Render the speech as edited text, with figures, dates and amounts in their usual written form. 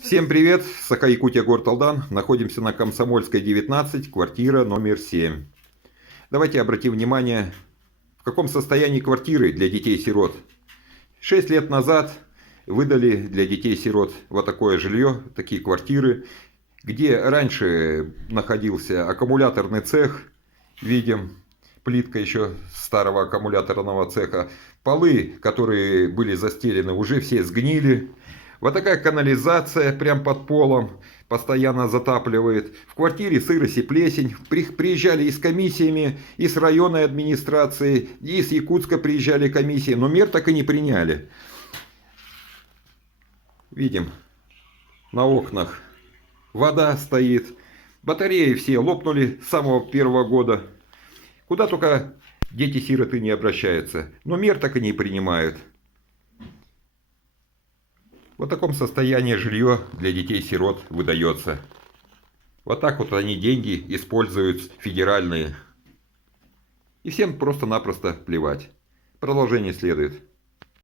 Всем привет, Саха-Якутия, город Алдан. Находимся на Комсомольской, 19, квартира номер 7. Давайте обратим внимание, в каком состоянии квартиры для детей-сирот. 6 лет назад выдали для детей-сирот вот такое жилье, такие квартиры, где раньше находился аккумуляторный цех, видим, плитка еще старого аккумуляторного цеха. Полы, которые были застелены, уже все сгнили. Вот такая канализация прям под полом постоянно затапливает. В квартире сырость и плесень. Приезжали и с комиссиями, и с районной администрации, и с Якутска приезжали комиссии, но мер так и не приняли. Видим, на окнах вода стоит. Батареи все лопнули с самого первого года. Куда только дети-сироты не обращаются. Но мер так и не принимают. В таком состоянии жилье для детей-сирот выдается. Вот так вот они деньги используют федеральные. И всем просто-напросто плевать. Продолжение следует.